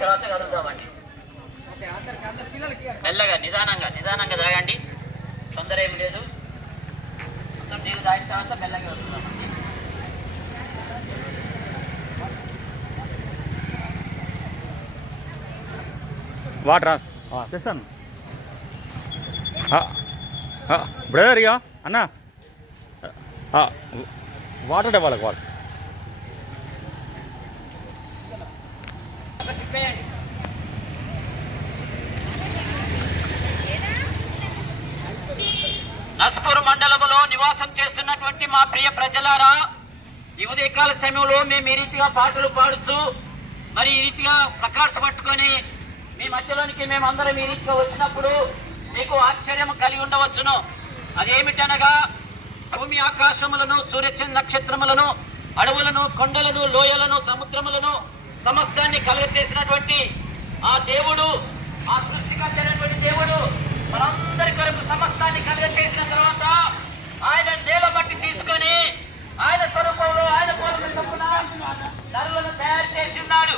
తర్వాత కలుద్దామండి. మెల్లగా నిదానంగా తాగండి, తొందర ఏమి లేదు. మొత్తం నీళ్ళు తాగిన తర్వాత మెల్లగా కలుద్దామండి. వాటర్ తెస్తాను బ్రదర్. ఇక అన్న వాటర్ వాళ్ళకి వాటర్ నస్పూర్ మండలంలో నివాసం చేస్తున్నటువంటి మా ప్రియ ప్రజలారా, ఈ ఉదయకాల సమయంలో మేము ఈ రీతిగా పాటలు పాడుతూ మరి ఈ రీతిగా ప్రకాశ పట్టుకొని మీ మధ్యలోనికి మేమందరం ఈ రీతిగా వచ్చినప్పుడు మీకు ఆశ్చర్యం కలిగి ఉండవచ్చును. అదేమిటనగా భూమి ఆకాశములను, సూర్యచంద్ర నక్షత్రములను, అడవులను, కొండలను, లోయలను, సముద్రములను సమస్తాన్ని కలుగచేసినటువంటి ఆ దేవుడు, ఆ సృష్టికర్తైనటువంటి దేవుడు మనందరి కొరకు సమస్తాన్ని కలుగచేసిన తర్వాత ఆయన నేల మట్టి తీసుకొని ఆయన స్వరూపంలో ఆయన కొరకు చొప్పున నరులను తయారు చేసి ఉన్నాడు.